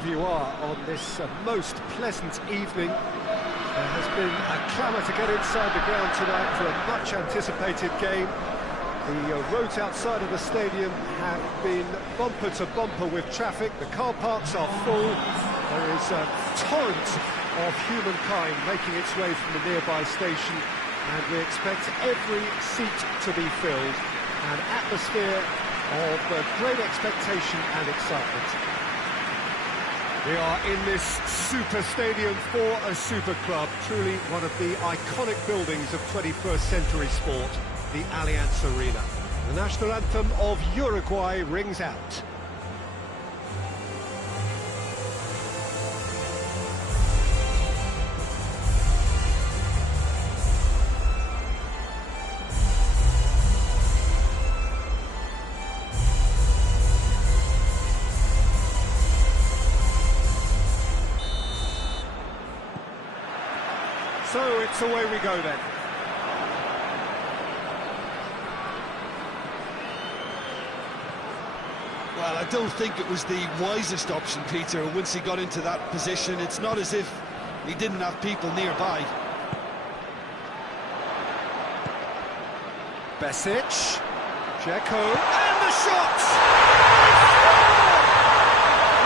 wherever you are on this most pleasant evening. There has been a clamour to get inside the ground tonight for a much-anticipated game. The roads outside of the stadium have been bumper to bumper with traffic. The car parks are full. There is a torrent of humankind making its way from the nearby station, and we expect every seat to be filled. An atmosphere of great expectation and excitement. We are in this super stadium for a super club, truly one of the iconic buildings of 21st century sport, the Allianz Arena. The national anthem of Uruguay rings out. So it's away we go then. Well, I don't think it was the wisest option, Peter, once he got into that position. It's not as if he didn't have people nearby. Besic, Dzeko, and the shot!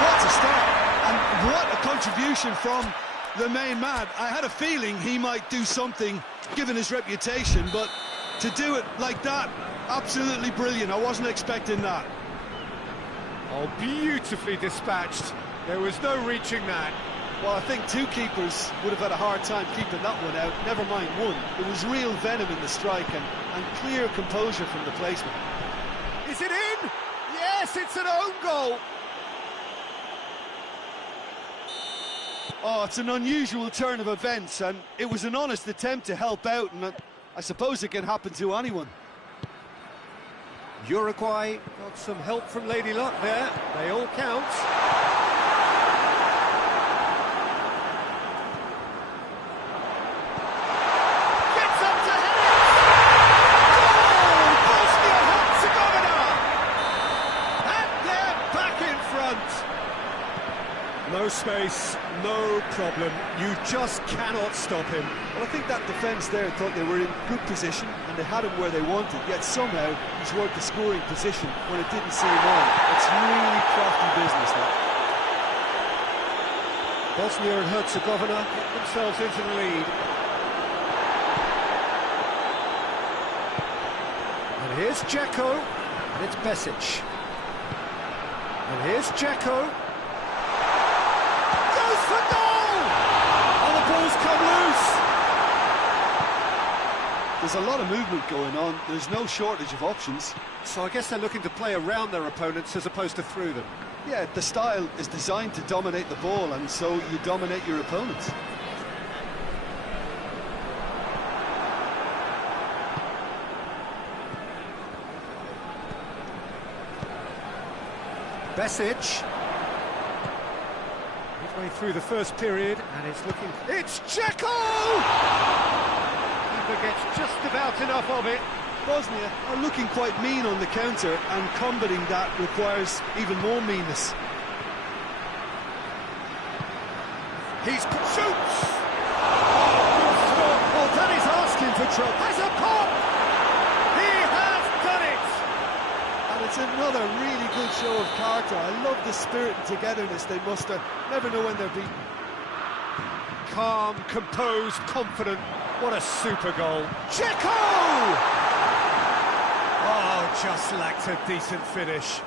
What a start, and what a contribution from the main man. I had a feeling he might do something, given his reputation, but to do it like that, absolutely brilliant. I wasn't expecting that. Oh, beautifully dispatched. There was no reaching that. Well, I think two keepers would have had a hard time keeping that one out, never mind one. There was real venom in the strike and clear composure from the placement. Is it in? Yes, it's an own goal. Oh, it's an unusual turn of events, and it was an honest attempt to help out, and I suppose it can happen to anyone. Uruguay got some help from Lady Luck there. They all count. Gets up to head it! Goal! Bosnia-Herzegovina! And they're back in front. No space, no problem. You just cannot stop him. Well, I think that defence there thought they were in good position and they had him where they wanted, yet somehow he's worked the scoring position when it didn't seem on. It's really crafty business now. Bosnia and Herzegovina get themselves into the lead. And here's Dzeko, and it's Besic. And here's Dzeko. Goes for goal! Oh, the ball's come loose! There's a lot of movement going on. There's no shortage of options. So I guess they're looking to play around their opponents as opposed to through them. Yeah, the style is designed to dominate the ball, and so you dominate your opponents. Besic. Midway through the first period, and it's looking... It's Dzeko! Keeper gets just about enough of it. Bosnia are looking quite mean on the counter, and combating that requires even more meanness. He's shoots! Oh, that is asking for trouble. Has a pop! He has done it! And it's another really good show of character. I love the spirit and togetherness they muster. Never know when they're beaten. Calm, composed, confident. What a super goal. Dzeko! Oh, just lacked a decent finish.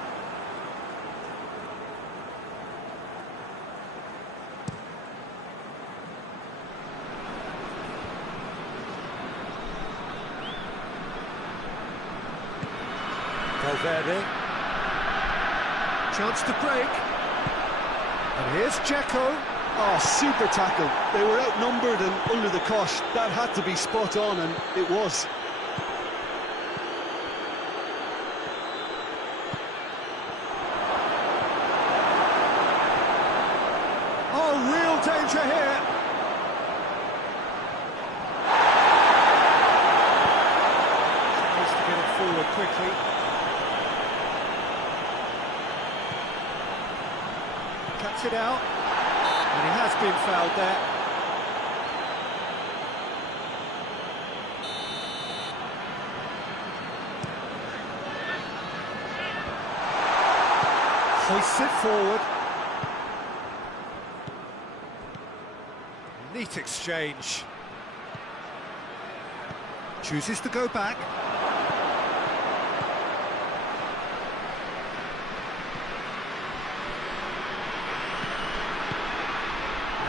Valverde. Chance to break. And here's Dzeko. Oh, super tackle. They were outnumbered and under the cosh. That had to be spot on, and it was. Oh, real danger here. Needs to get it forward quickly. gets it out, and he has been fouled there. Hoists it forward. Neat exchange. Chooses to go back.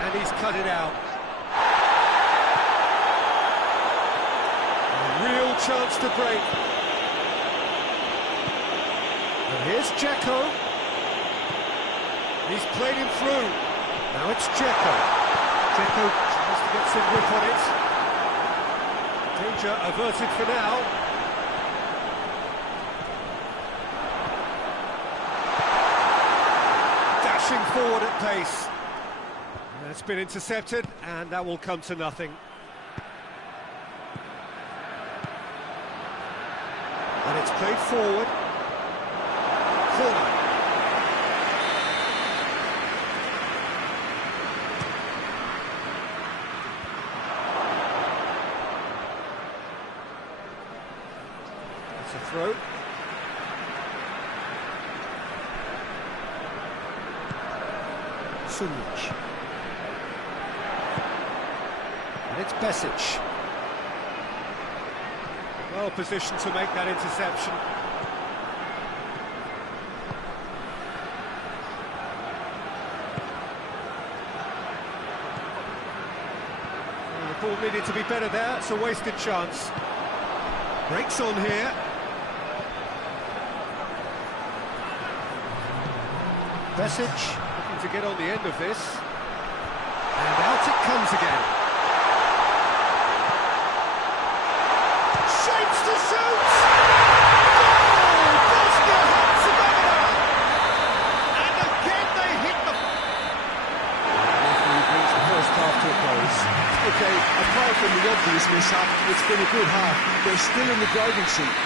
And he's cut it out. A real chance to break. And here's Dzeko. He's played him through. Now it's Dzeko. Dzeko tries to get some grip on it. Danger averted for now. Dashing forward at pace. That's been intercepted, and that will come to nothing. And it's played forward. Corner. It's a throw. Sunic. And it's Pesic. Well positioned to make that interception. Well, the ball needed to be better there, it's a wasted chance. Breaks on here. Pesic looking to get on the end of this. And out it comes again. Shapes to shoot! Goal! Bosnia-Herzegovina! And again they hit the... Referee brings the first half to a close. Okay, apart from the obvious mishap, it's been a good half. They're still in the driving seat.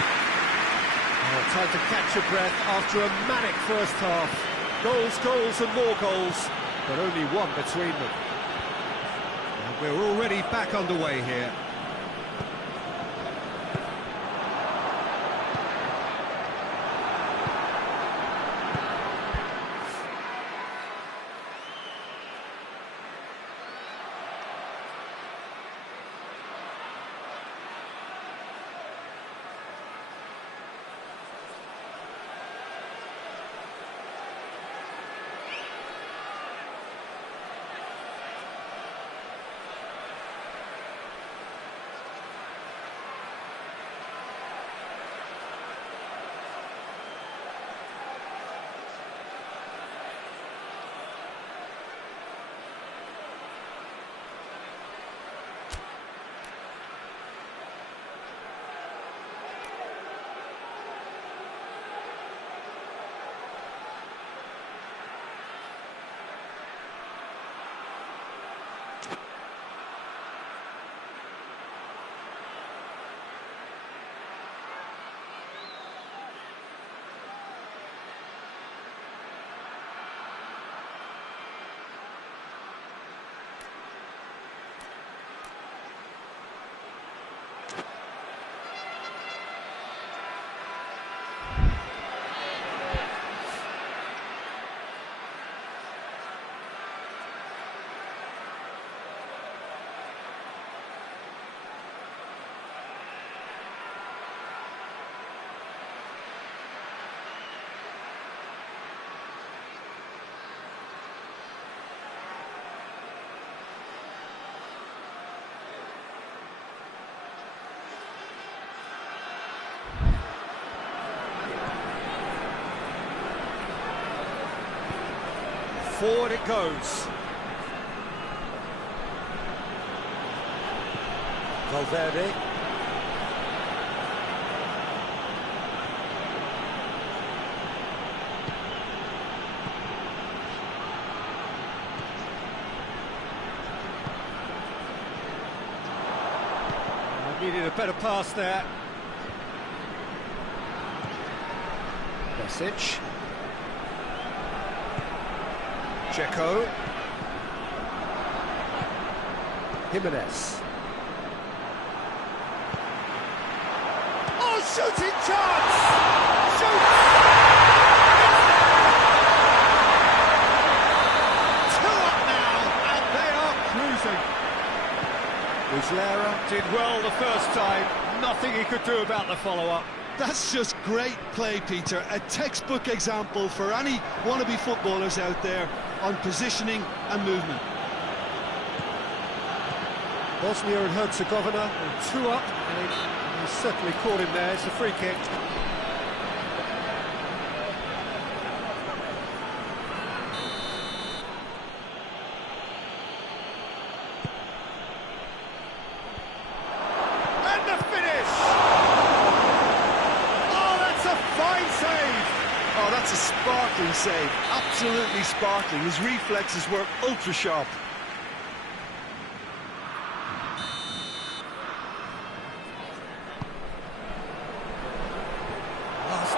Well, time to catch your breath after a manic first half. Goals, goals and more goals, but only one between them. And we're already back underway here. Forward it goes. Valverde. Needed a better pass there. Pesic. Dzeko. Jimenez. Oh, shooting chance! Shoots! 2 up now, and they are cruising. Muslera did well the first time. Nothing he could do about the follow-up. That's just great play, Peter. A textbook example for any wannabe footballers out there on positioning and movement. Bosnia and Herzegovina are 2 up, and he certainly caught him there. It's a free kick. And the finish! Oh, that's a fine save! Oh, that's a sparkling save. Absolutely sparkling. His reflexes were ultra sharp.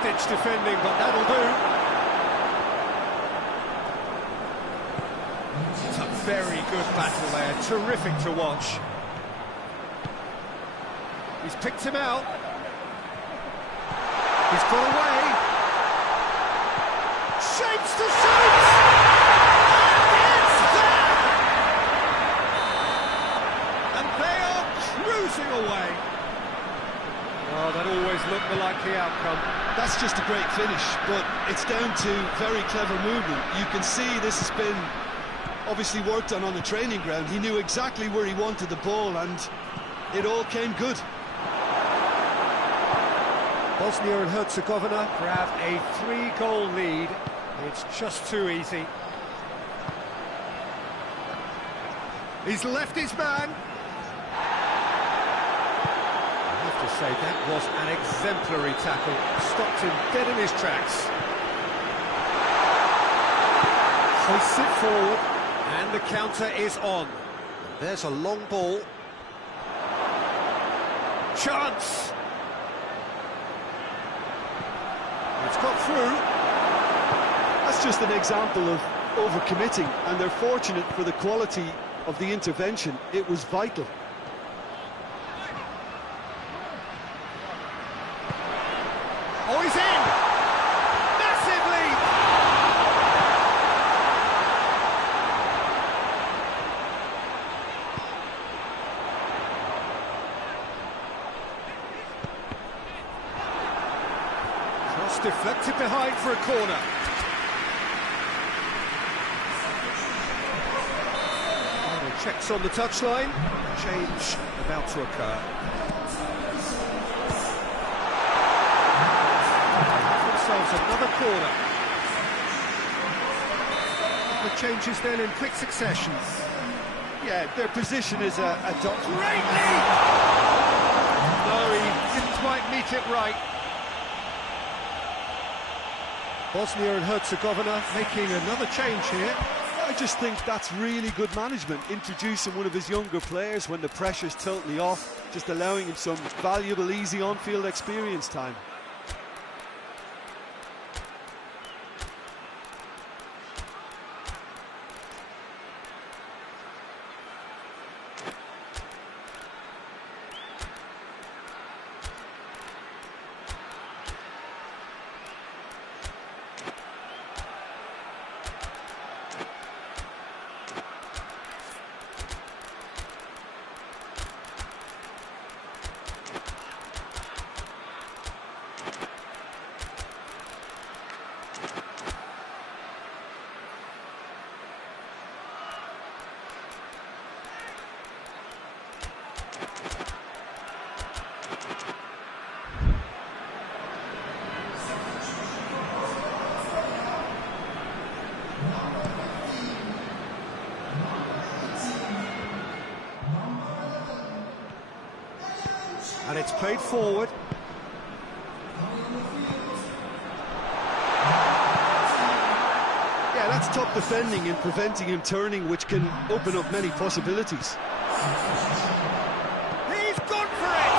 Ditch defending, but that'll do. It's a very good battle there, terrific to watch. He's picked him out. He's got away. Shapes to shoot! And it's there! And they are cruising away. Oh, that always looked the likely outcome. That's just a great finish, but it's down to very clever movement. You can see this has been obviously worked on the training ground. He knew exactly where he wanted the ball, and it all came good. Bosnia and Herzegovina grab a 3-goal lead. It's just too easy. He's left his man. To say that was an exemplary tackle, stopped him dead in his tracks. Hoists it forward, and the counter is on. There's a long ball. Chance! It's got through. That's just an example of overcommitting, and they're fortunate for the quality of the intervention. It was vital. Oh, he's in! Massive lead! Cross deflected behind for a corner. And checks on the touchline. Change about to occur. Another corner. The changes then in quick succession. Yeah, their position is a dot. Great lead! No, he didn't quite meet it right. Bosnia and Herzegovina making another change here. I just think that's really good management, introducing one of his younger players when the pressure's totally off, just allowing him some valuable, easy on-field experience time. And it's played forward. Yeah, that's top defending and preventing him turning, which can open up many possibilities. He's gone for it!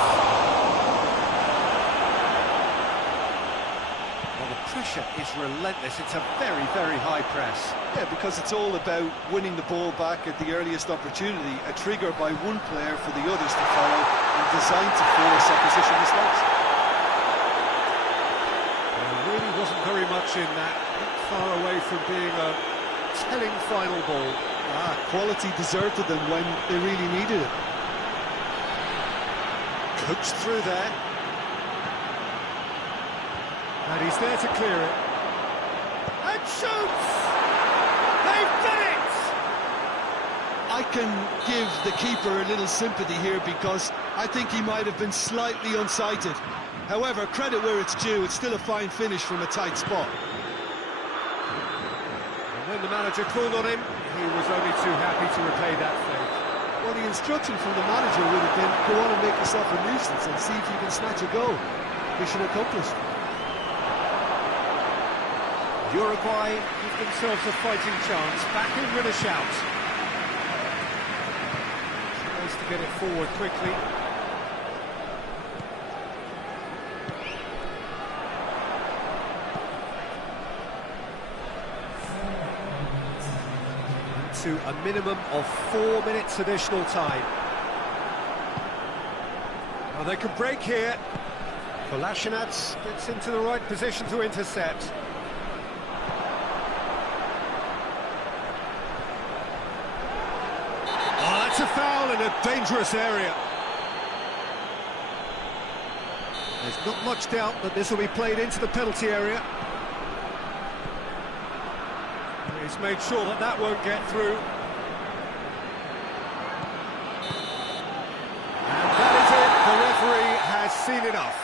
Well, the pressure is relentless. It's a very, very high press. Yeah, because it's all about winning the ball back at the earliest opportunity, a trigger by one player for the others to follow, and designed to force opposition mistakes. There really wasn't very much in that, not far away from being a telling final ball. Quality deserted them when they really needed it. Coached through there. And he's there to clear it. And shoots! They've done it! I can give the keeper a little sympathy here because I think he might have been slightly unsighted. However, credit where it's due, it's still a fine finish from a tight spot. And when the manager called on him, he was only too happy to repay that fate. Well, the instruction from the manager would have been, go on and make yourself a nuisance and see if you can snatch a goal. Mission accomplished. Uruguay give themselves a fighting chance, back in with a shout. Tries to get it forward quickly. To a minimum of 4 minutes additional time. Well, they could break here. Kolasinac gets into the right position to intercept. It's a foul in a dangerous area. There's not much doubt that this will be played into the penalty area. He's made sure that that won't get through. And that is it. The referee has seen enough.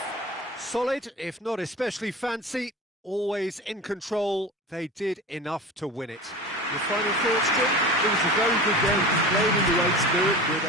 Solid, if not especially fancy, always in control. They did enough to win it. Your final thoughts, Jim? It was a very good game, played in the right spirit with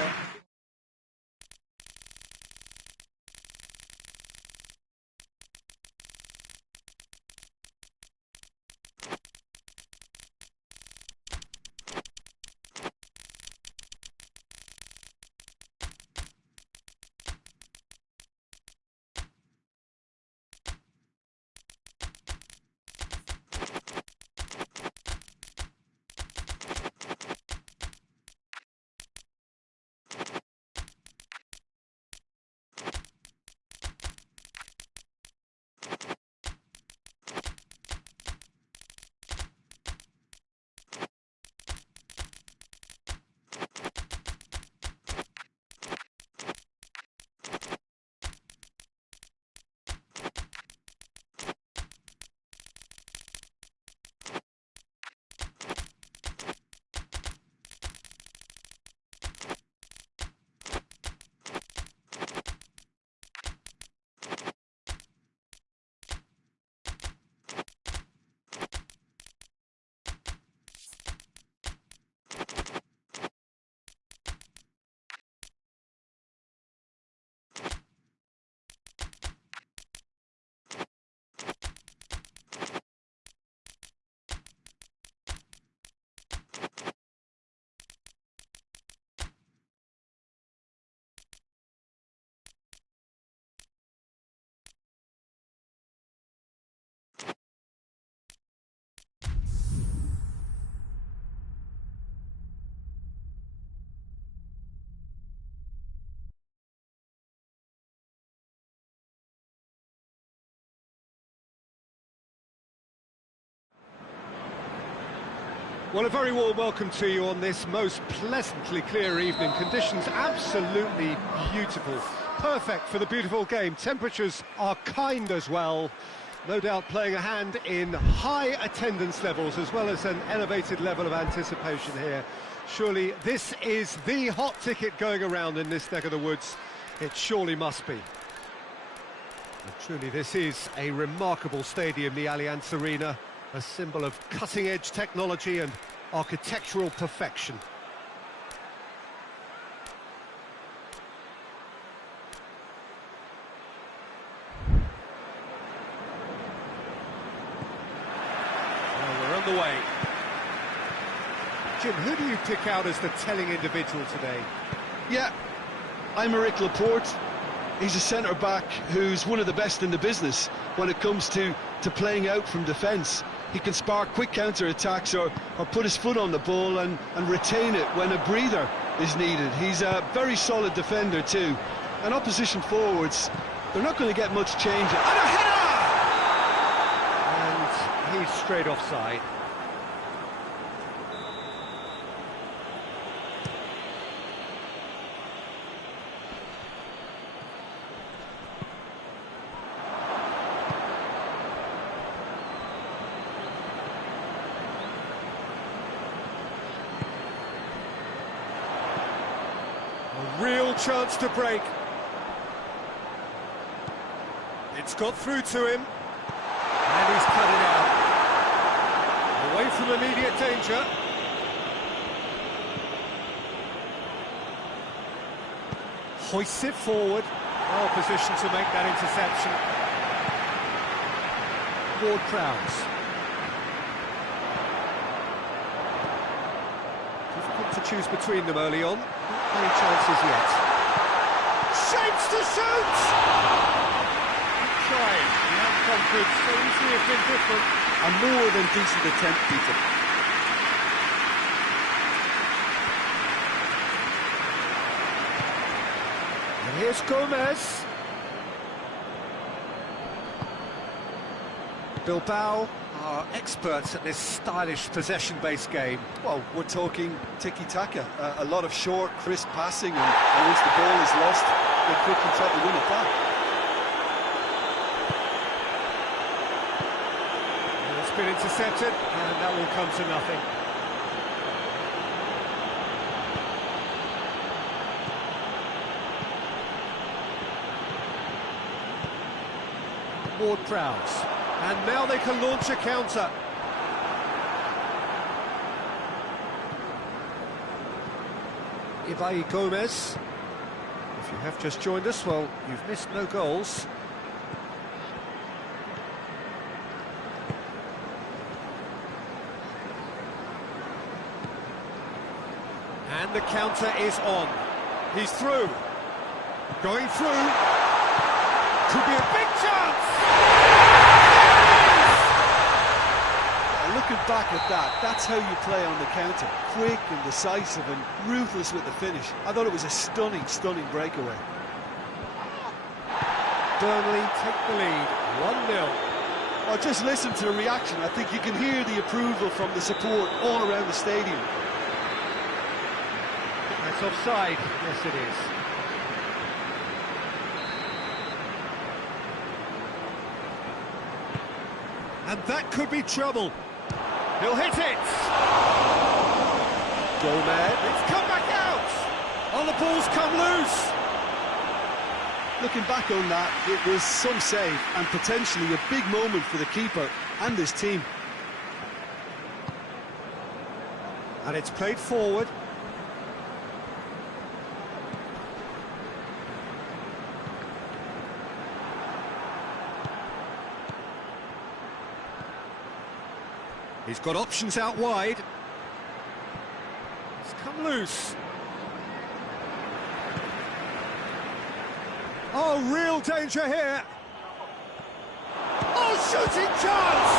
Well, a very warm welcome to you on this most pleasantly clear evening. Conditions absolutely beautiful. Perfect for the beautiful game. Temperatures are kind as well. No doubt playing a hand in high attendance levels as well as an elevated level of anticipation here. Surely this is the hot ticket going around in this neck of the woods. It surely must be. And truly this is a remarkable stadium, the Allianz Arena. A symbol of cutting-edge technology and architectural perfection. Well, we're on the way. Jim, who do you pick out as the telling individual today? Yeah, I'm Eric Laporte. He's a centre-back who's one of the best in the business when it comes to to playing out from defence. He can spark quick counter-attacks or put his foot on the ball and retain it when a breather is needed. He's a very solid defender too. And opposition forwards, they're not going to get much change. And a header! And he's straight offside. Real chance to break. It's got through to him. And he's cut it out. Away from immediate danger. Hoists it forward. Well positioned to make that interception. Ward-Prowse. Difficult to choose between them early on. Not many chances yet. Shapes to shoot! Trying. The outcome could so easily have been different. A more than decent attempt, P.Tan. And here's Gomez. Bilbao are experts at this stylish possession-based game. Well, we're talking tiki-taka, a lot of short, crisp passing, and once the ball is lost, they quickly try to win it back. And it's been intercepted, and that will come to nothing. Ward-Prowse. And now they can launch a counter. Ibai Gomez. If you have just joined us, well, you've missed no goals. And the counter is on. He's through. Going through. Could be a big chance! Looking back at that, that's how you play on the counter. Quick and decisive and ruthless with the finish. I thought it was a stunning, stunning breakaway. Burnley take the lead, 1-0. Well, just listen to the reaction. I think you can hear the approval from the support all around the stadium. That's offside. Yes, it is. And that could be trouble. He'll hit it! Gomez. It's come back out! Oh, the ball's come loose! Looking back on that, it was some save and potentially a big moment for the keeper and his team. And it's played forward. He's got options out wide. It's come loose. Oh, real danger here. Oh, shooting chance!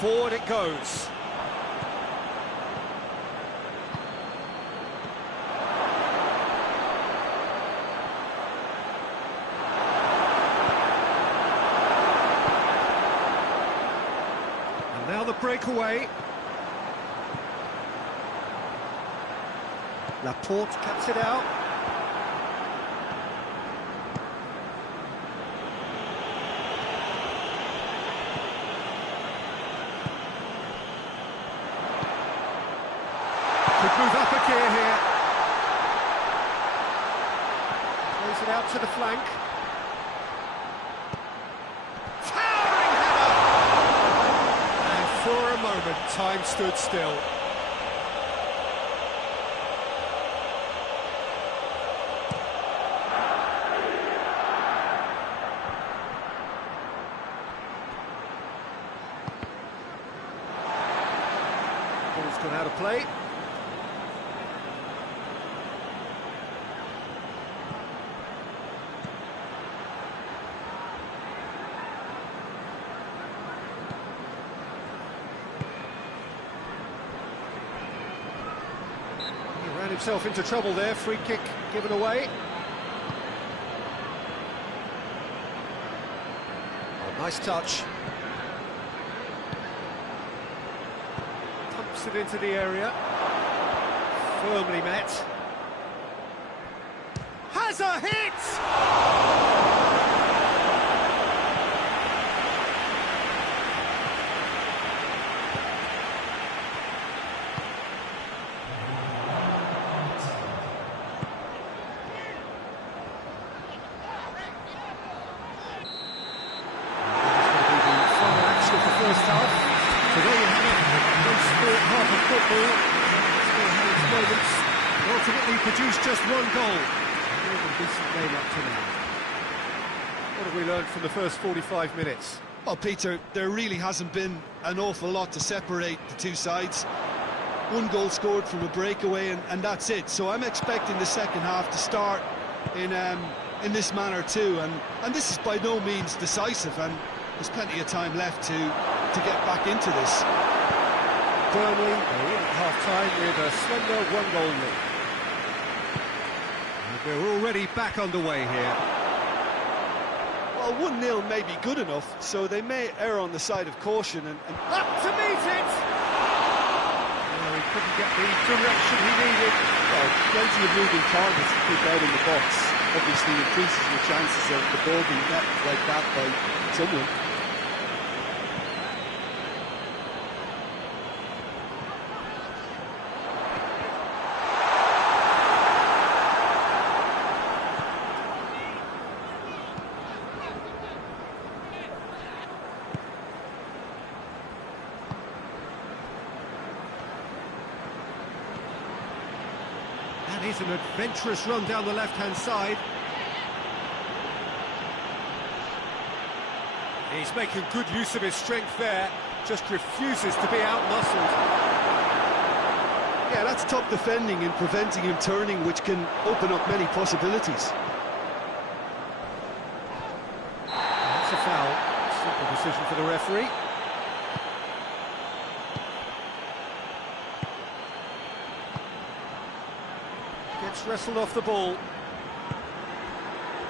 Forward it goes. Now the breakaway. Laporte cuts it out. Could move up a gear here. Plays it out to the flank. For a moment, time stood still. Ball's gone out of play. himself into trouble there. Free kick given away. Oh, nice touch. Pumps it into the area. Firmly met. Has a hit! First half. So there you have it. One sport, half of football. Still had its moments. Ultimately produced just one goal. More than decent game up to now. What have we learned from the first 45 minutes? Well, Peter, there really hasn't been an awful lot to separate the two sides. One goal scored from a breakaway, and that's it. So I'm expecting the second half to start in this manner too. And this is by no means decisive, and there's plenty of time left to get back into this. Burnley are in at half-time with a slender one-goal lead. And we're already back underway here. Well, 1-0 may be good enough, so they may err on the side of caution and up to meet it! Well, he couldn't get the direction he needed. Well, plenty of moving targets to keep out in the box. Obviously increases your chances of the ball being met like that by someone. That is an adventurous run down the left-hand side. He's making good use of his strength there, just refuses to be out-muscled. yeah, that's top defending and preventing him turning, which can open up many possibilities. That's a foul. Simple decision for the referee. Gets wrestled off the ball.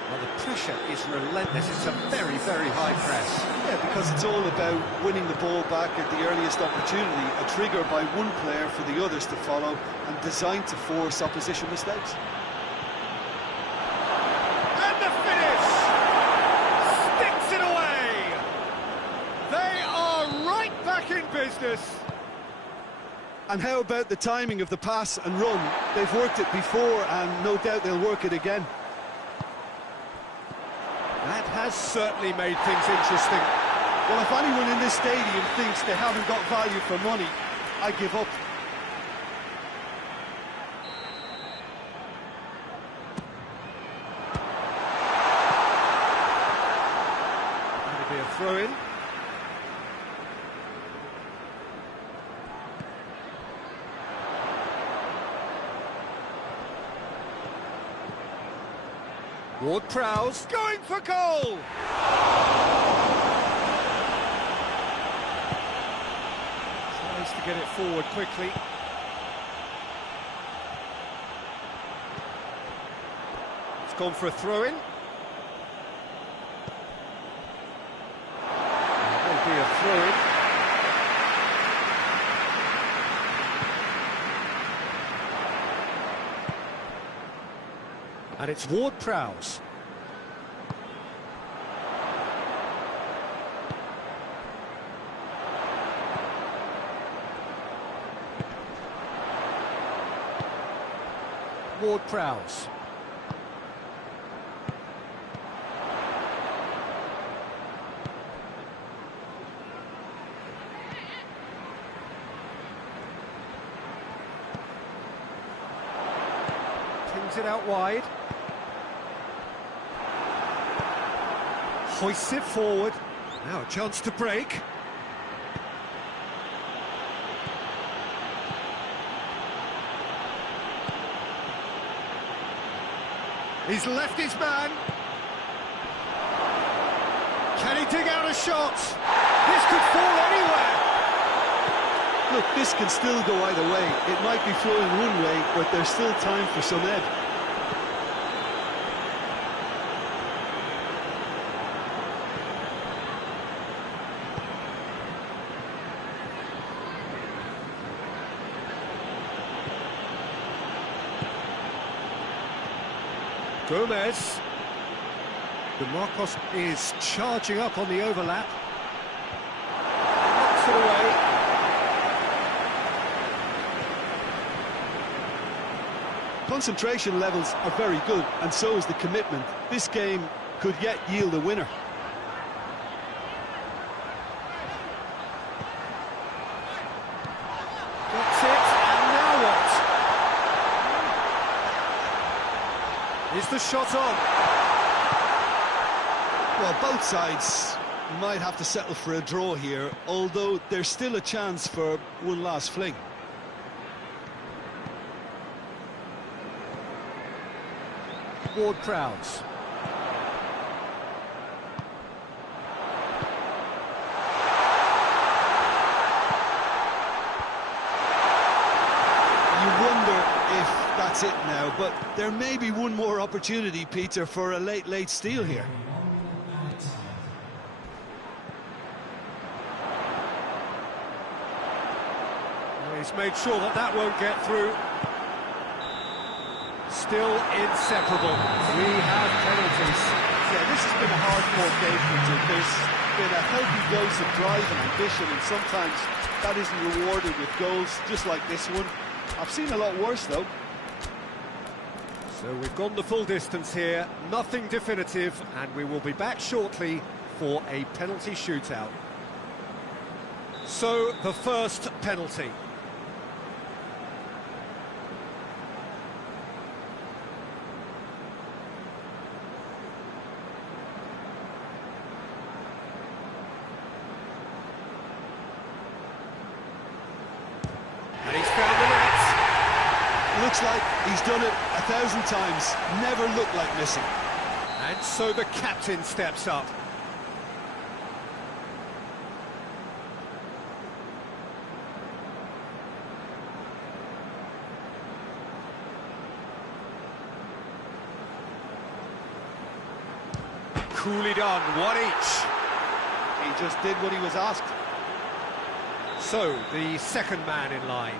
Well, the pressure is relentless. It's a very, very high press. Yeah, because it's all about winning the ball back at the earliest opportunity, a trigger by one player for the others to follow, and designed to force opposition mistakes. And the finish! Sticks it away! They are right back in business. And how about the timing of the pass and run? They've worked it before, and no doubt they'll work it again. That has certainly made things interesting. Well, if anyone in this stadium thinks they haven't got value for money, I give up. That'll be a throw-in. Ward-Prowse going for goal! Tries to get it forward quickly. It's gone for a throw-in. There'll be a throw-in. And it's Ward-Prowse. Ward-Prowse. Pings it out wide. Hoists it forward. Now a chance to break. He's left his man. Can he dig out a shot? This could fall anywhere. Look, this can still go either way. It might be flowing one way, but there's still time for some ebb. Gomez. The Marcos is charging up on the overlap. Knocks it away. Concentration levels are very good, and so is the commitment. This game could yet yield a winner. That's it, and now what? Is the shot on? Well, both sides might have to settle for a draw here, although there's still a chance for one last fling. Ward-Prowse. You wonder if that's it now, but there may be one more opportunity, Peter, for a late steal here. He's made sure that that won't get through. Still inseparable. We have penalties. Yeah, this has been a hard-fought game, Peter. There's been a healthy dose of drive and ambition, and sometimes that isn't rewarded with goals, just like this one. I've seen a lot worse, though. So we've gone the full distance here, nothing definitive, and we will be back shortly for a penalty shootout. So, the first penalty. And he's found the net. Looks like he's done it 1,000 times, never looked like missing. And so the captain steps up. Coolly done, one each. He just did what he was asked. So, the second man in line.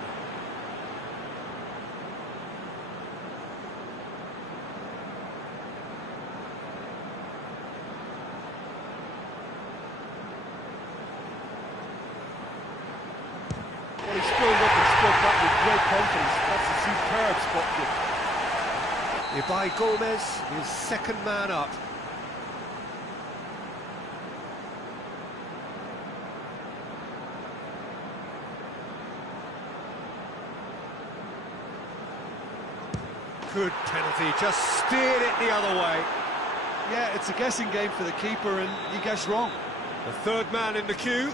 Well, he scrolled up and struck that with great confidence. That's a superb spot kick. Ibai Gomez is second man up. Good penalty, just steered it the other way. Yeah, it's a guessing game for the keeper, and he guessed wrong. The third man in the queue.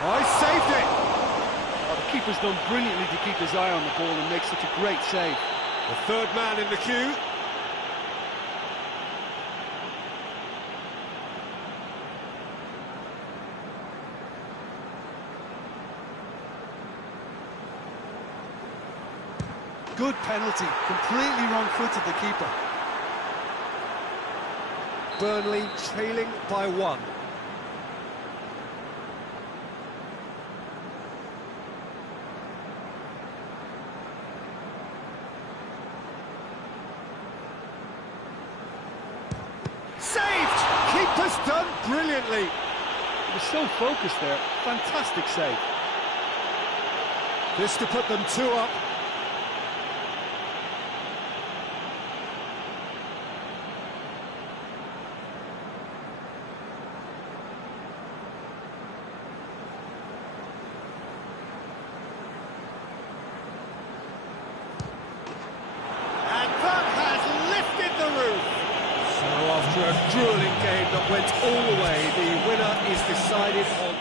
Oh, he saved it! Oh, the keeper's done brilliantly to keep his eye on the ball and make such a great save. The third man in the queue. Good penalty, completely wrong-footed the keeper. Burnley trailing by one. Saved! Keeper's done brilliantly. He was so focused there. Fantastic save. This to put them 2 up. After a grueling game that went all the way, the winner is decided on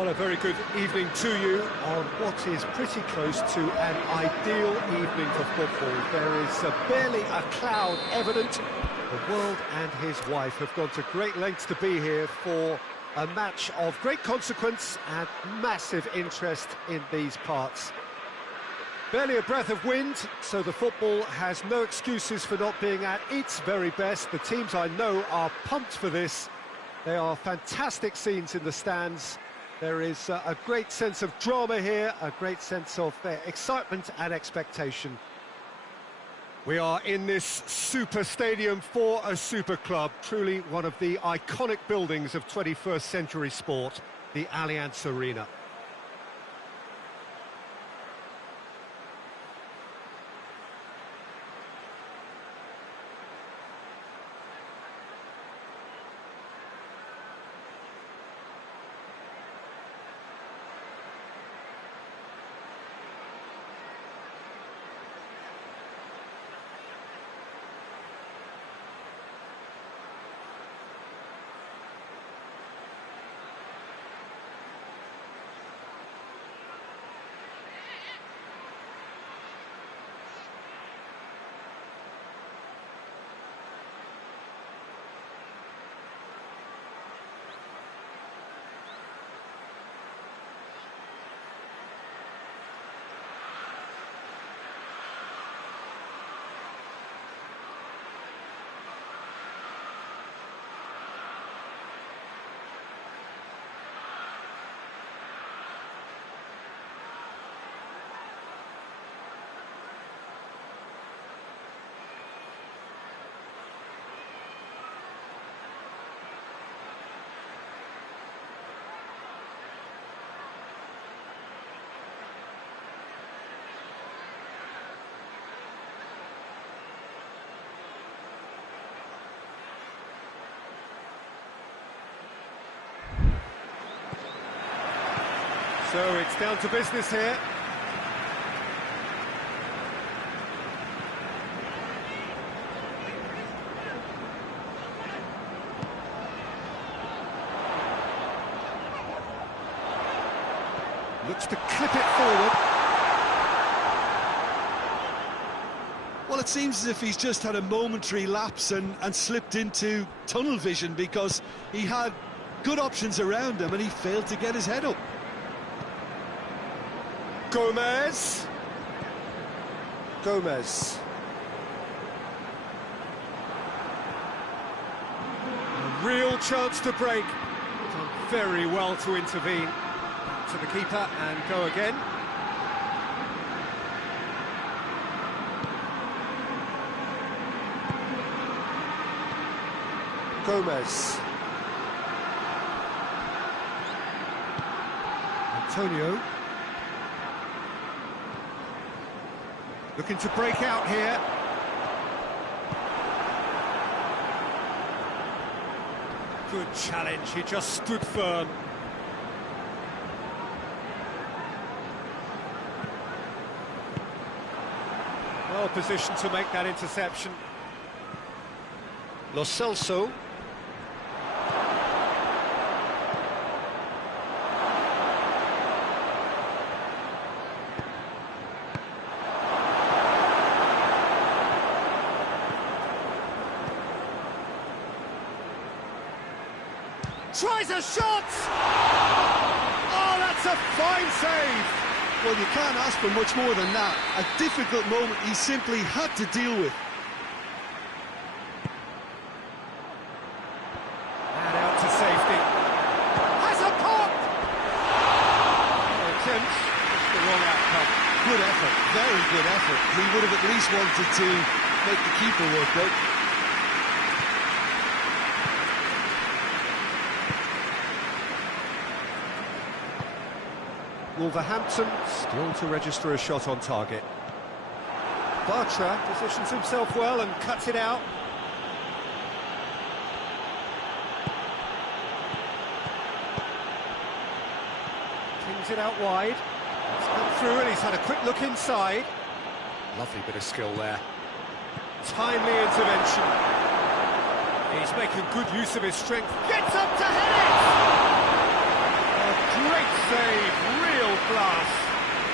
Well, a very good evening to you on what is pretty close to an ideal evening for football. There is barely a cloud evident. The world and his wife have gone to great lengths to be here for a match of great consequence and massive interest in these parts. Barely a breath of wind, so the football has no excuses for not being at its very best. The teams I know are pumped for this. They are fantastic scenes in the stands. There is a great sense of drama here, a great sense of excitement and expectation. We are in this super stadium for a super club, truly one of the iconic buildings of 21st century sport, the Allianz Arena. So it's down to business here. Looks to clip it forward. Well, it seems as if he's just had a momentary lapse and slipped into tunnel vision, because he had good options around him and he failed to get his head up. Gomez. A real chance to break. Done very well to intervene. Back to the keeper and go again. Gomez. Antonio. Looking to break out here. Good challenge, he just stood firm. Well positioned to make that interception. Lo Celso. Tries a shot! Oh, that's a fine save! Well, you can't ask for much more than that. A difficult moment he simply had to deal with. And out to safety. Has a pop! Attempt, it's the wrong outcome. Good effort, very good effort. He would have at least wanted to make the keeper work, though. Wolverhampton still to register a shot on target. Bartra positions himself well and cuts it out. Kings it out wide. It's come through and he's had a quick look inside. Lovely bit of skill there. Timely intervention. He's making good use of his strength. Gets up to head it! great save, real class.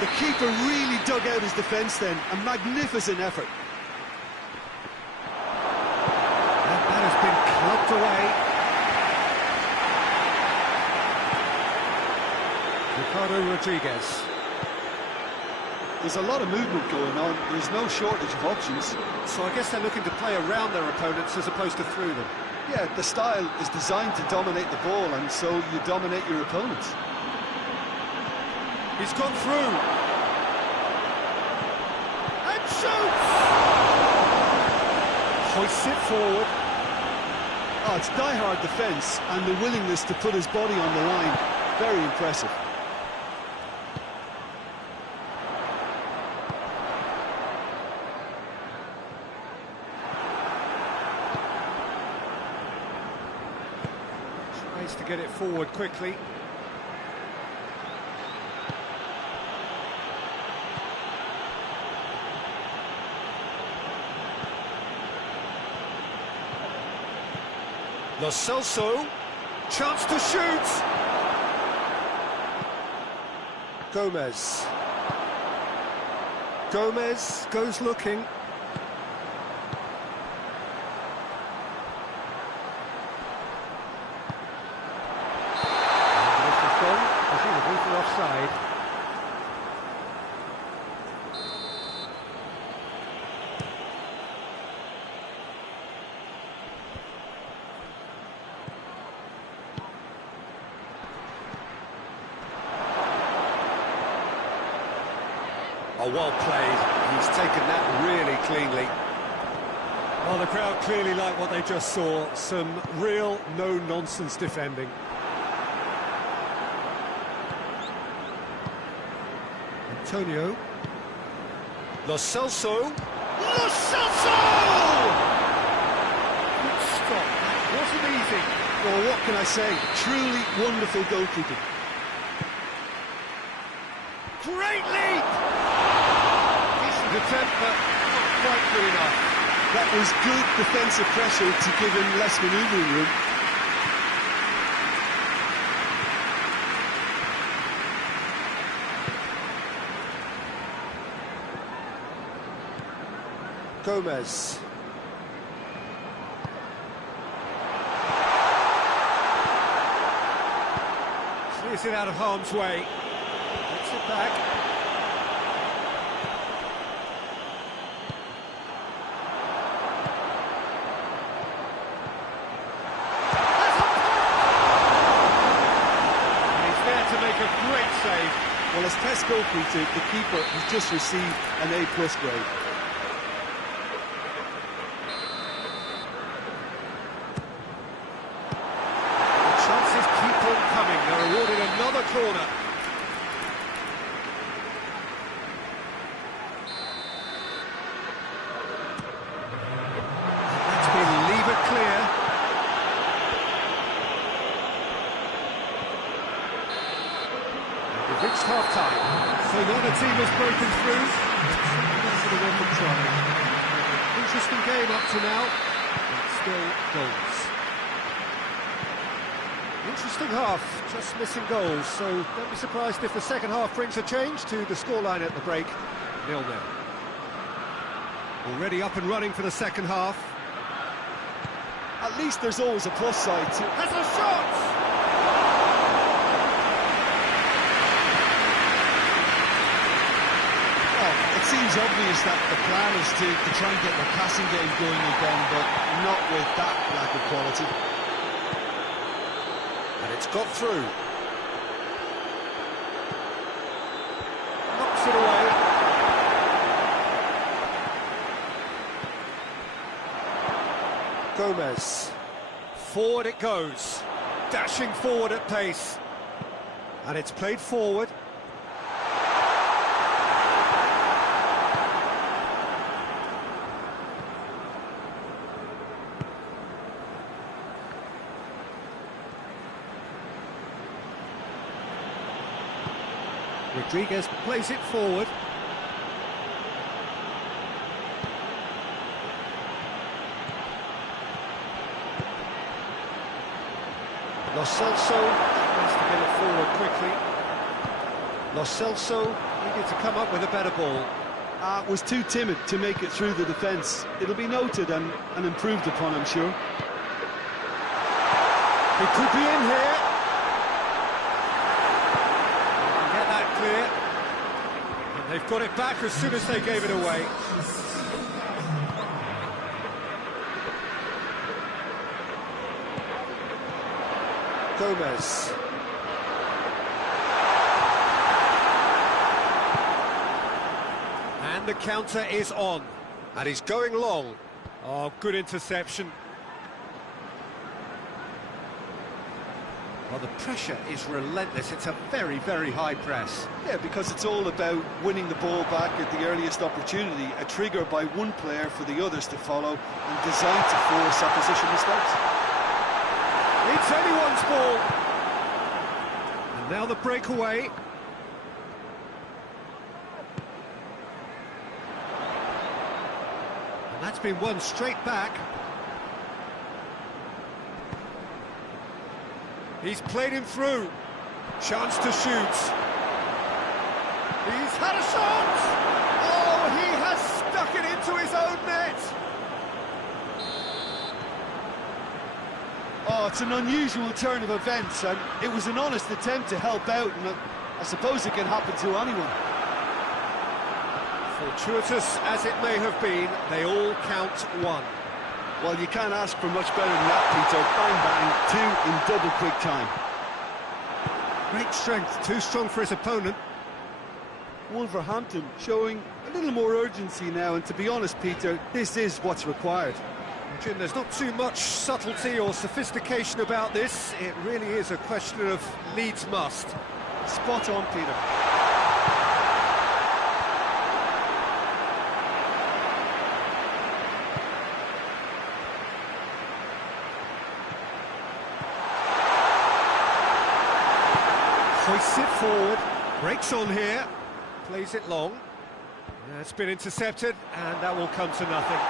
The keeper really dug out his defence then, a magnificent effort. And that has been clubbed away. Ricardo Rodriguez. There's a lot of movement going on, there's no shortage of options. So I guess they're looking to play around their opponents as opposed to through them. Yeah, the style is designed to dominate the ball, and so you dominate your opponents. He's gone through. And shoots! Hoists it forward. Oh, it's die-hard defence and the willingness to put his body on the line. Very impressive. Tries to get it forward quickly. Lo Celso, chance to shoot. Gomez. Gomez goes looking. And this has gone, presumably for offside. Oh, well played. He's taken that really cleanly. Well, the crowd clearly like what they just saw. Some real no-nonsense defending. Antonio. Lo Celso. Lo Celso! Good stop. That wasn't easy. Well, what can I say? Truly wonderful goalkeeping. Great leap! Attempt, but not quite good enough. That was good defensive pressure to give him less manoeuvring room. Gomez. Clears it out of harm's way. Gets it back. Great save. Well, as test goalkeeper, the keeper has just received an A+ grade. The chances keep on coming. They're awarded another corner. That's been levered clear. We've reached half-time, so the other team has broken through. That's the one for trying. Interesting game up to now, but still goals. Interesting half, just missing goals, so don't be surprised if the second half brings a change to the scoreline at the break, 0-0. Already up and running for the second half. At least there's always a plus side to... Has a shot! It seems obvious that the plan is to try and get the passing game going again, but not with that lack of quality. And it's got through. Knocks it away. Gomez. Forward it goes. Dashing forward at pace. And it's played forward. Rodriguez plays it forward. Lo Celso has to get it forward quickly. Lo Celso needed to come up with a better ball. Was too timid to make it through the defence. It'll be noted and improved upon, I'm sure. He could be in here. Get that clear. And they've got it back as soon as they gave it away. Gomez. And the counter is on. And he's going long. Oh, good interception. Well, the pressure is relentless. It's a very, very high press. Yeah, because it's all about winning the ball back at the earliest opportunity, a trigger by one player for the others to follow, and designed to force opposition mistakes. It's anyone's ball. And now the breakaway. And that's been won straight back. He's played him through. Chance to shoot. He's had a shot! Oh, he has stuck it into his own net! Oh, it's an unusual turn of events, and it was an honest attempt to help out, and I suppose it can happen to anyone. Fortuitous as it may have been, they all count one. Well, you can't ask for much better than that, Peter. Bang, bang, two in double quick time. Great strength, too strong for his opponent. Wolverhampton showing a little more urgency now, and to be honest, Peter, this is what's required. Jim, there's not too much subtlety or sophistication about this. It really is a question of needs must. Spot on, Peter. Hoists it forward, breaks on here, plays it long. Yeah, it's been intercepted, and that will come to nothing.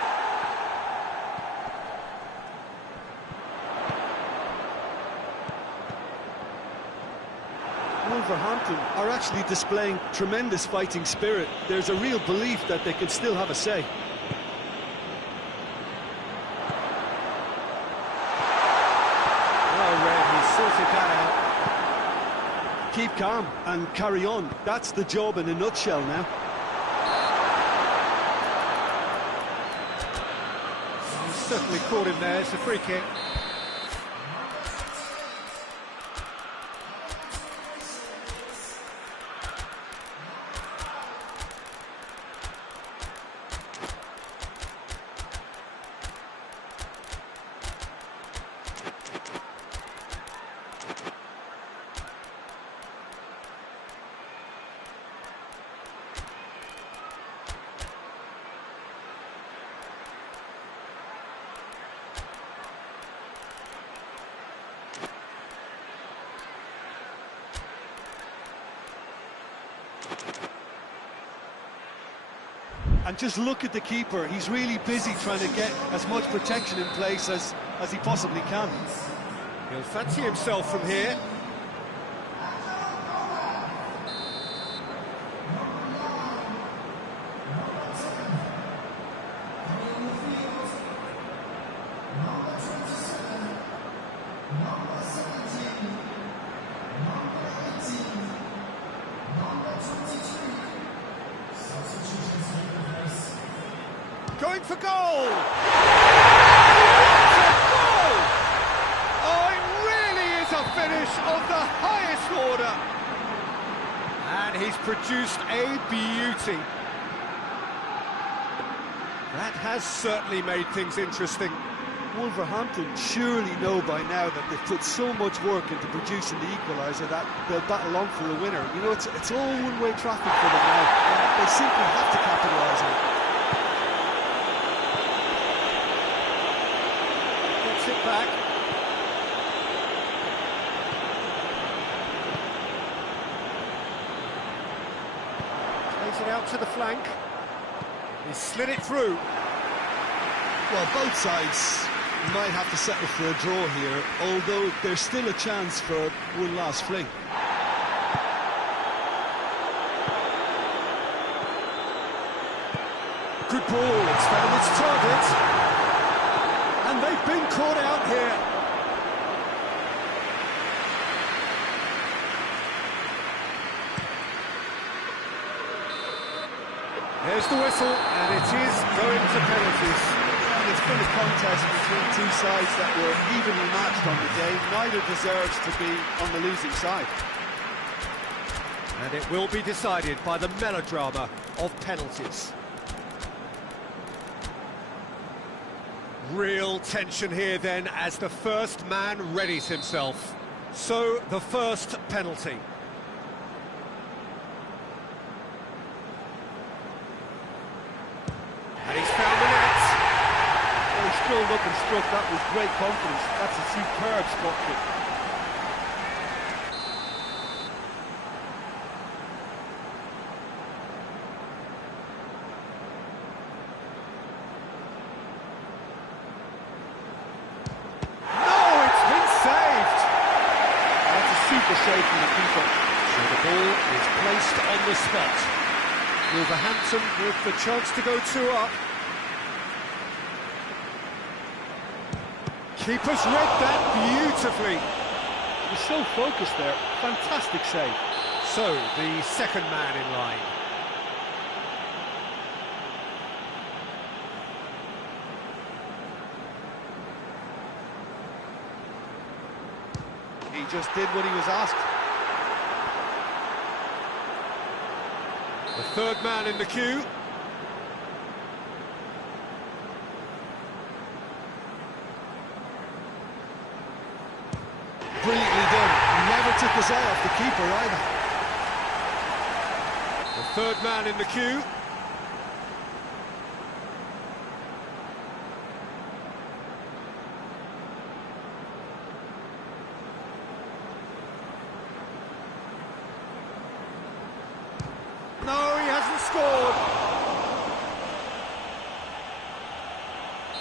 Wolverhampton are actually displaying tremendous fighting spirit. There's a real belief that they can still have a say. Well read, he sorted that out. Keep calm and carry on. That's the job in a nutshell now. He's certainly caught him there. It's a free kick. And just look at the keeper. He's really busy trying to get as much protection in place as he possibly can. He'll fancy himself from here. Going for goal! What a goal! Oh, it really is a finish of the highest order. And he's produced a beauty. That has certainly made things interesting. Wolverhampton surely know by now that they've put so much work into producing the equaliser that they'll battle on for a winner. You know, it's all one-way traffic for them now. They simply have to capitalise on it. It back. Plays it out to the flank. He slid it through. Well, both sides might have to settle for a draw here, although there's still a chance for one last fling. Good ball, it's found its target. And they've been caught out here. There's the whistle, and it is going to penalties. And it's been a contest between two sides that were evenly matched on the day. Neither deserves to be on the losing side. And it will be decided by the melodrama of penalties. Real tension here then as the first man readies himself. So, the first penalty. And he's found the net. Well, he strolled up and struck that with great confidence. That's a superb spot kick. Super save from the keeper. So the ball is placed on the spot. Wolverhampton with the chance to go 2 up. Keeper's read that beautifully. He was so focused there. Fantastic save. So, the second man in line. He just did what he was asked. The third man in the queue. Brilliantly done. He never took his eye off the keeper either. The third man in the queue. No, he hasn't scored.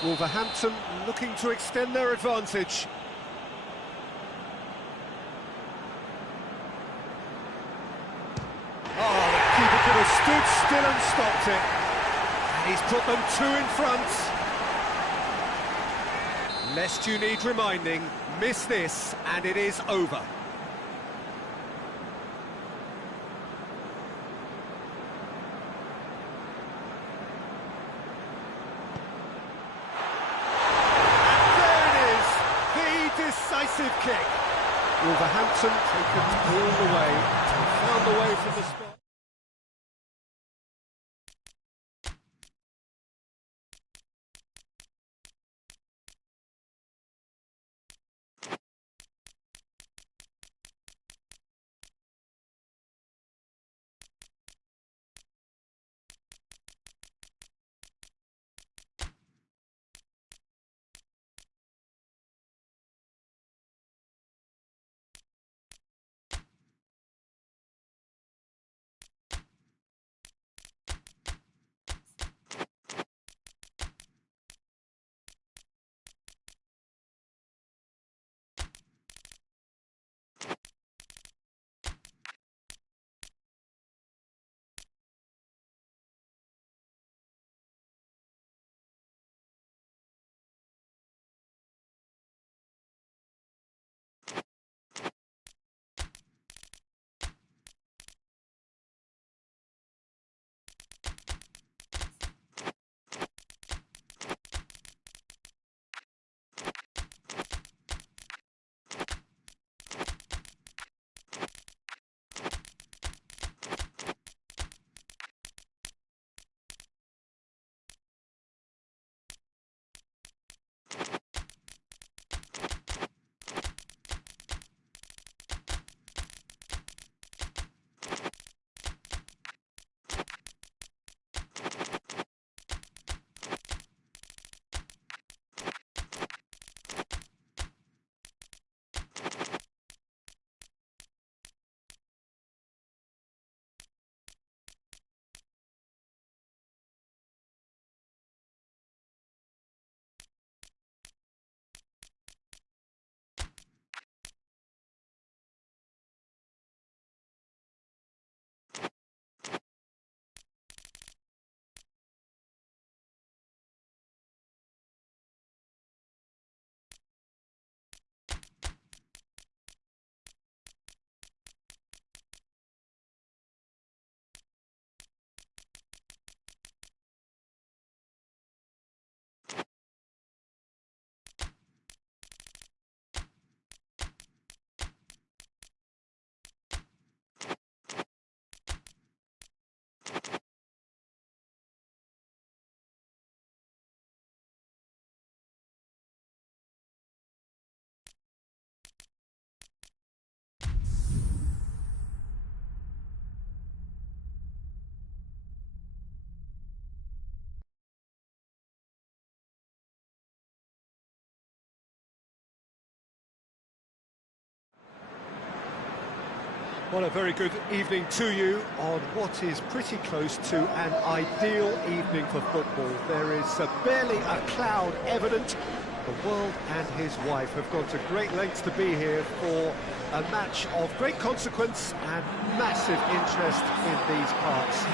Wolverhampton looking to extend their advantage. Oh, the keeper could have stood still and stopped it. And he's put them 2 in front. Lest you need reminding, miss this and it is over. Decisive kick. Wolverhampton taken all the way and found the way from the spot. Well, a very good evening to you on what is pretty close to an ideal evening for football. There is barely a cloud evident. The world and his wife have gone to great lengths to be here for a match of great consequence and massive interest in these parts.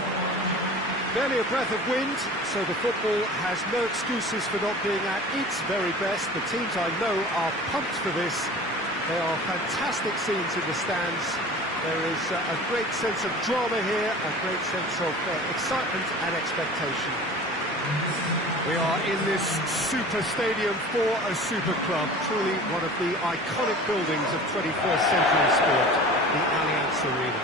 Barely a breath of wind, so the football has no excuses for not being at its very best. The teams I know are pumped for this. There are fantastic scenes in the stands. There is a great sense of drama here, a great sense of excitement and expectation. We are in this super stadium for a super club, truly one of the iconic buildings of 21st century sport, the Allianz Arena.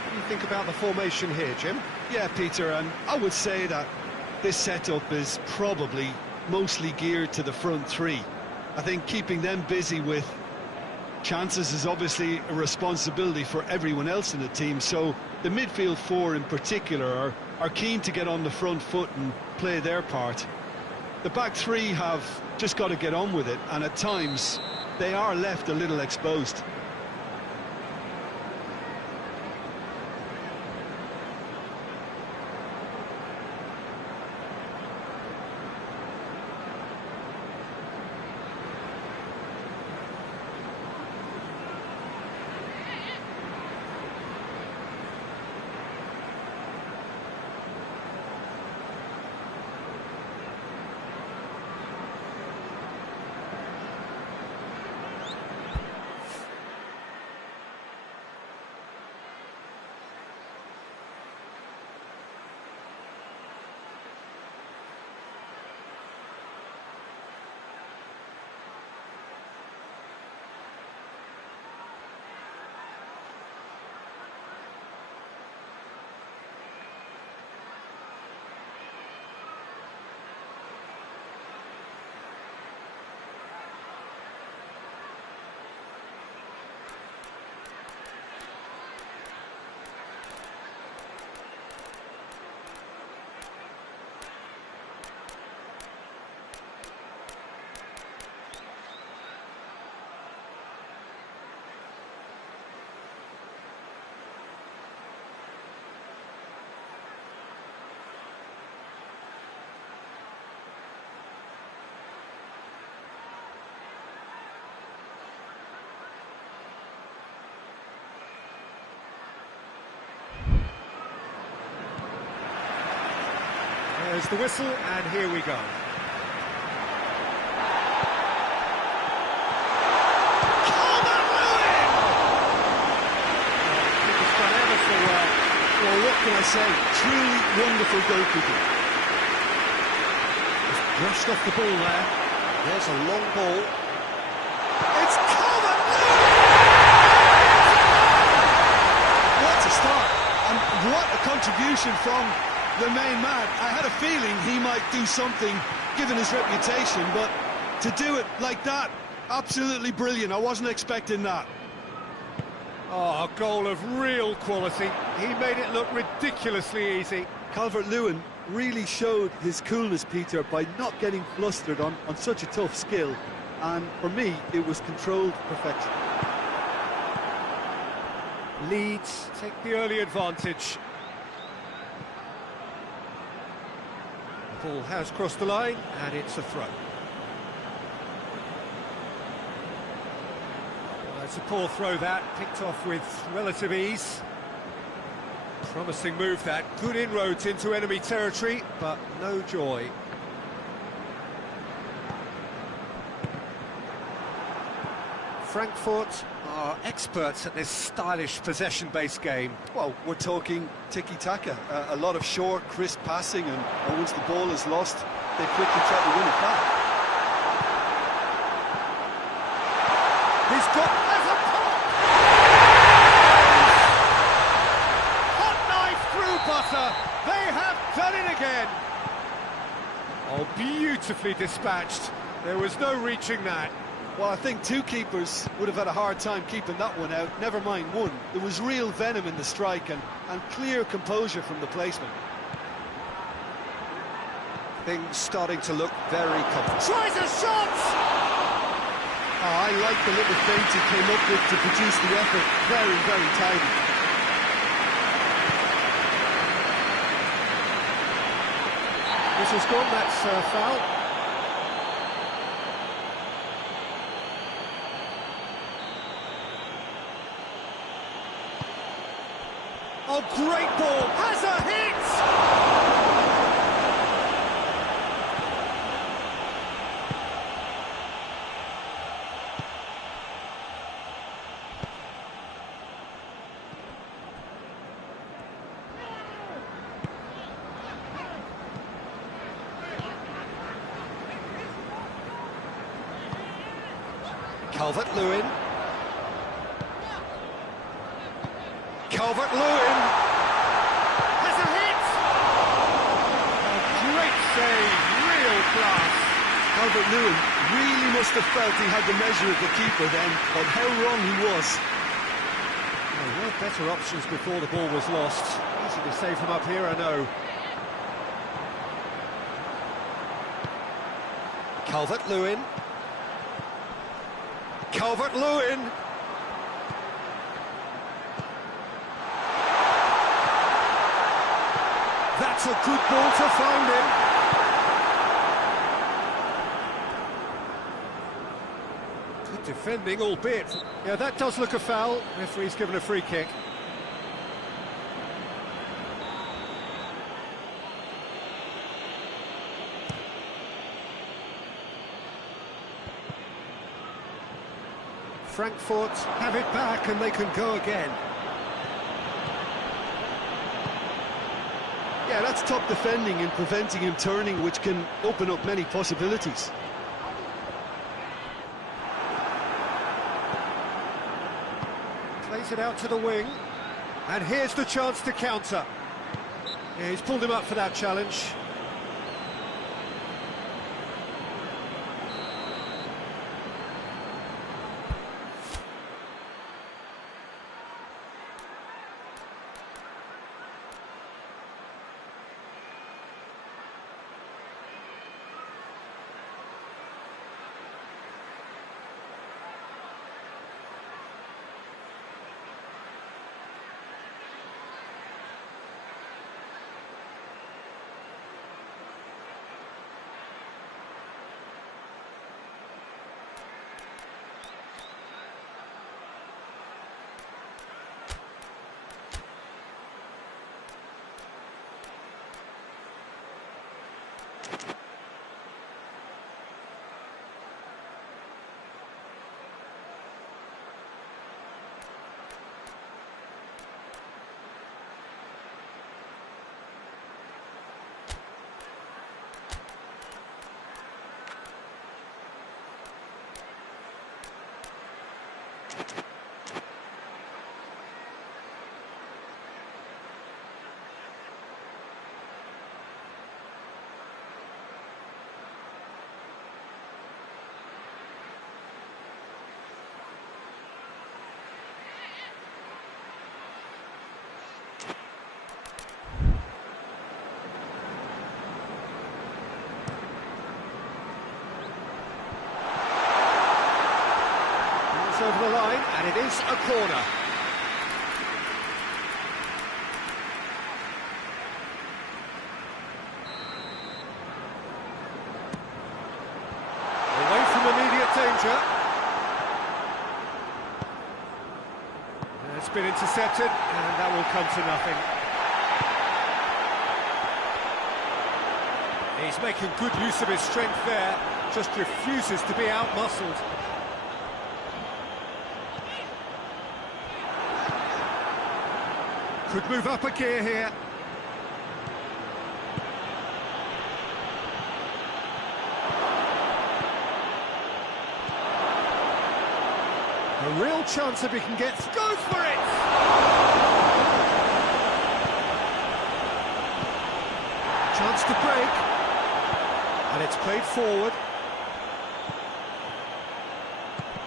What do you think about the formation here, Jim? Yeah, Peter, and I would say that this setup is probably mostly geared to the front three. I think keeping them busy with chances is obviously a responsibility for everyone else in the team, so the midfield four in particular are keen to get on the front foot and play their part. The back three have just got to get on with it, and at times they are left a little exposed. There's the whistle, and here we go. Well, what can I say? Truly wonderful goalkeeping. Just brushed off the ball there. There's a long ball. It's Cong! What a start, and what a contribution from the main man. I had a feeling he might do something given his reputation, but to do it like that, absolutely brilliant. I wasn't expecting that. Oh, a goal of real quality. He made it look ridiculously easy. Calvert-Lewin really showed his coolness, Peter, by not getting flustered on such a tough skill. And for me, it was controlled perfection. Leeds take the early advantage. The ball has crossed the line, and it's a throw. It's a poor throw that, picked off with relative ease. Promising move that, good inroads into enemy territory, but no joy. Frankfurt are experts at this stylish possession-based game. Well, we're talking tiki-taka, a lot of short, crisp passing, and once the ball is lost, they quickly try to win it back. He's got... They have done it again. Oh, beautifully dispatched. There was no reaching that. Well, I think two keepers would have had a hard time keeping that one out, never mind one. There was real venom in the strike and clear composure from the placement. Things starting to look very comfortable. Tries a shot! I like the little feint he came up with to produce the effort. Very, very tidy. This has gone, that's foul. Oh, great ball! Has a hit! Calvert-Lewin. Calvert-Lewin has a hit! A great save, real class. Calvert-Lewin really must have felt he had the measure of the keeper then, but how wrong he was. There were better options before the ball was lost. Easy to save from up here, I know. Calvert-Lewin. Calvert-Lewin. That's a good ball to find him. Good defending, albeit. Yeah, that does look a foul. Referee's given a free kick. Frankfurt have it back and they can go again. Yeah, that's top defending and preventing him turning, which can open up many possibilities. Plays it out to the wing. And here's the chance to counter. Yeah, he's pulled him up for that challenge. Over the line, and it is a corner. Away from immediate danger. It's been intercepted, and that will come to nothing. He's making good use of his strength there, just refuses to be out-muscled. Could move up a gear here. A real chance if he can get... Goes for it! Chance to break. And it's played forward.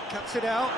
Cuts it out.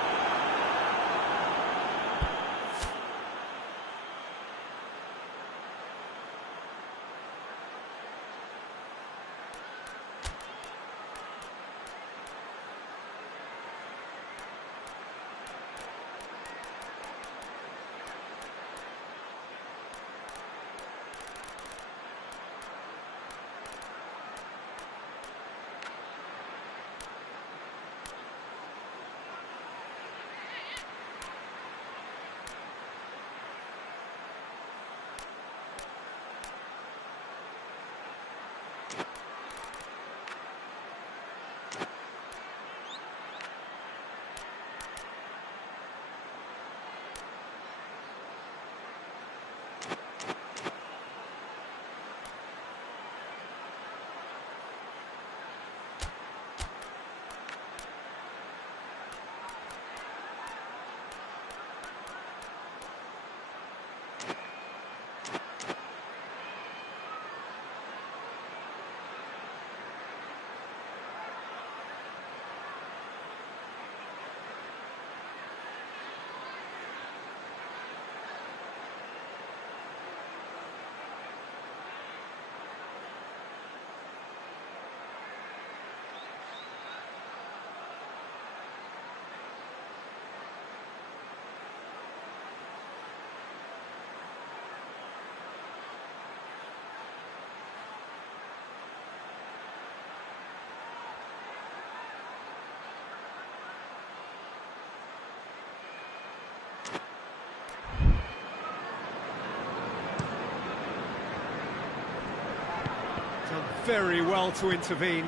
very well to intervene.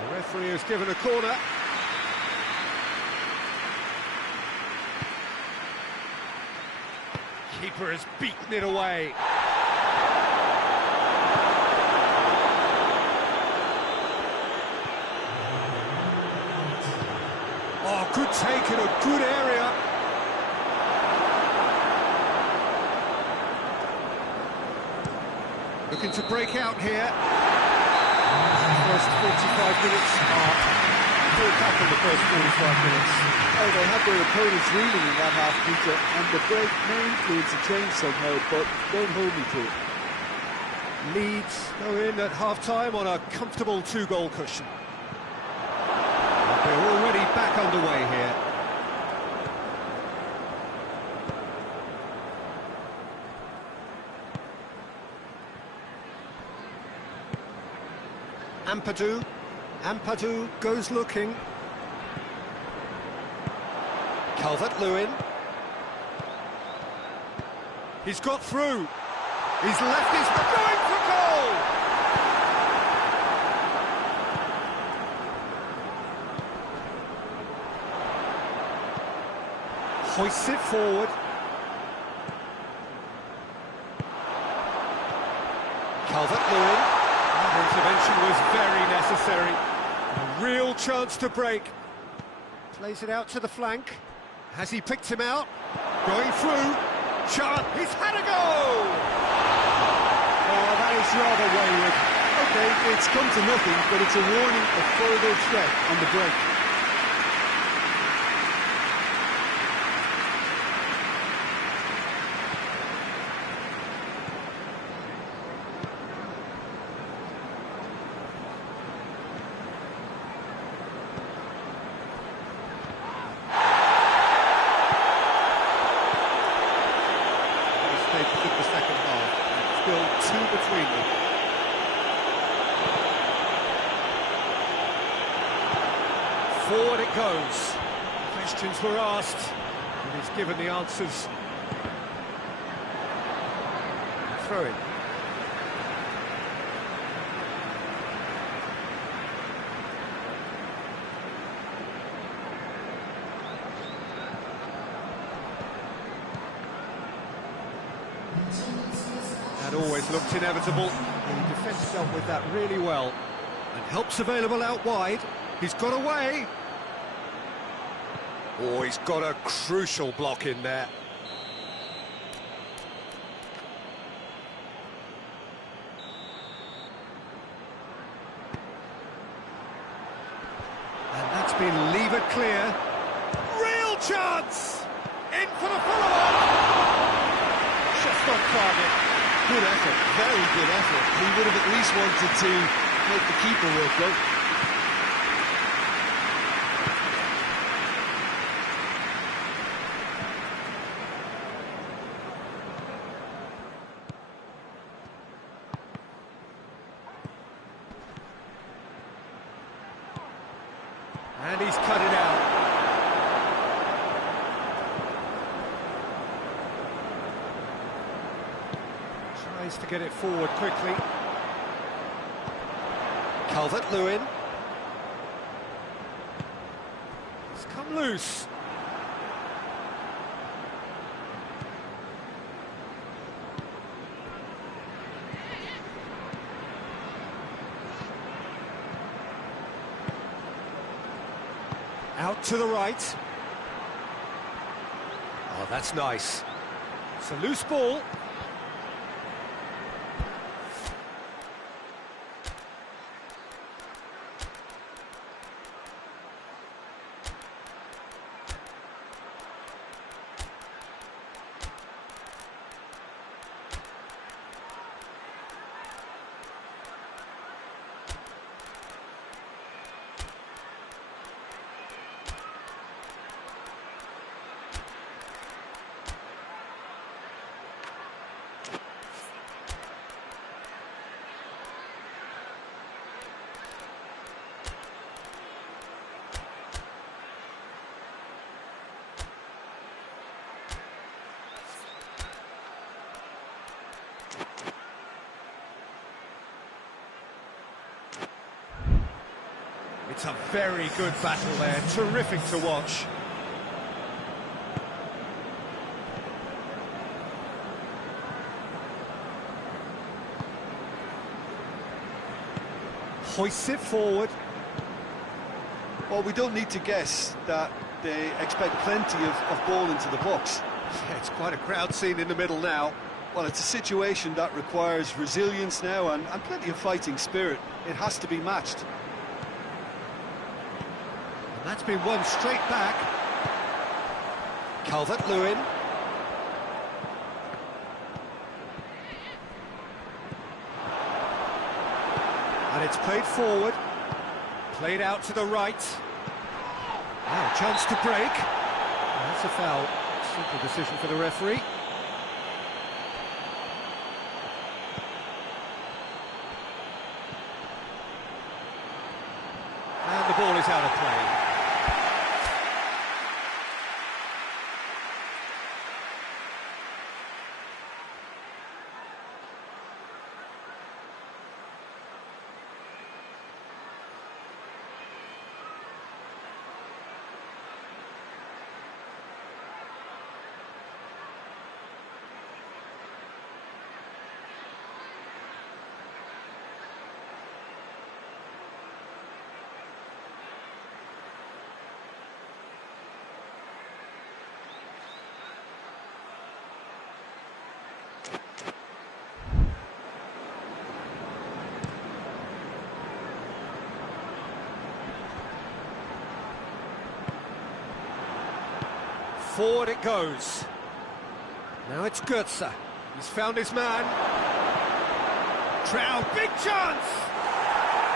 The referee has given a corner. Keeper has beaten it away. Oh, good take in a good area. Looking to break out here. First 45 minutes are built up in the first 45 minutes. Oh, they have their opponents reeling in that half, Peter, and the break may influence the change somehow, but don't hold me to it. Leeds go in at half-time on a comfortable 2-goal cushion. They're already back underway here. Ampadu goes looking. Calvert-Lewin. He's got through. He's left his... going for goal! Hoists it forward. Calvert-Lewin. That intervention was very necessary. A real chance to break. Plays it out to the flank. Has he picked him out? Going through. Chance. He's had a goal! Oh, that is rather wayward. OK, it's come to nothing, but it's a warning of further threat on the break. The second half. Still 2 between them. Forward it goes. Questions were asked, and he's given the answers. Throw it. That always looked inevitable. The defence dealt with that really well. And help's available out wide. He's got away. Oh, he's got a crucial block in there. And that's been levered clear. Real chance! In for the follow-up! Just on target. Good effort, very good effort. He would have at least wanted to make the keeper work, though. And he's cut it out. Tries to get it forward quickly. Calvert-Lewin. It's come loose. Out to the right. Oh, that's nice. It's a loose ball. It's a very good battle there, terrific to watch. Hoists it forward. Well, we don't need to guess that they expect plenty of ball into the box. Yeah, it's quite a crowd scene in the middle now. Well, it's a situation that requires resilience now and plenty of fighting spirit. It has to be matched. And that's been won straight back. Calvert-Lewin. And it's played forward. Played out to the right. Now, chance to break. That's a foul. Simple decision for the referee. And the ball is out of play. Forward it goes. Now it's Goetze. He's found his man. Trout, big chance!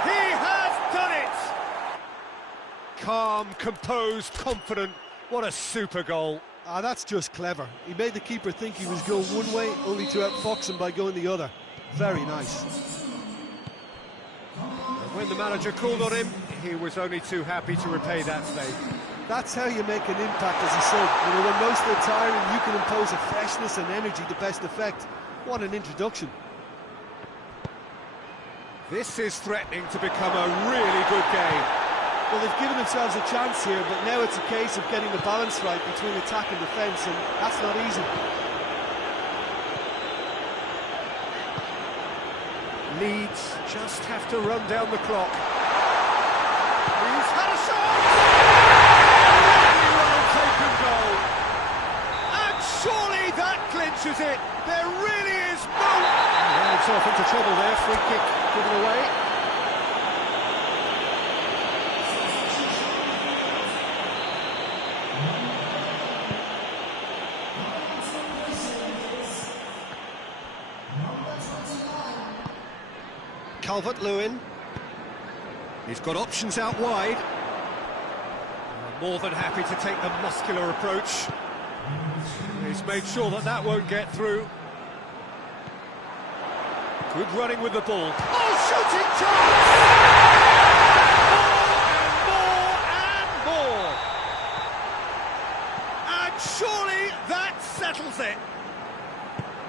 He has done it! Calm, composed, confident. What a super goal. Ah, that's just clever. He made the keeper think he was going one way, only to outfox him by going the other. Very nice. And when the manager called on him, he was only too happy to repay that favour. That's how you make an impact as a sub. You know, when most are tiring, you can impose a freshness and energy to best effect. What an introduction. This is threatening to become a really good game. Well, they've given themselves a chance here, but now it's a case of getting the balance right between attack and defence, and that's not easy. Leeds just have to run down the clock. He's had a shot! Goal. And surely that clinches it. There really is no... Ran himself into trouble there. Free kick given away. Calvert-Lewin. He's got options out wide. More than happy to take the muscular approach. He's made sure that that won't get through. Good running with the ball. Oh, shooting chance! More and more and more. And surely that settles it.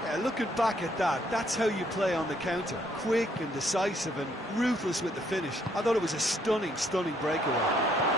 Yeah, looking back at that, that's how you play on the counter. Quick and decisive and ruthless with the finish. I thought it was a stunning, stunning breakaway.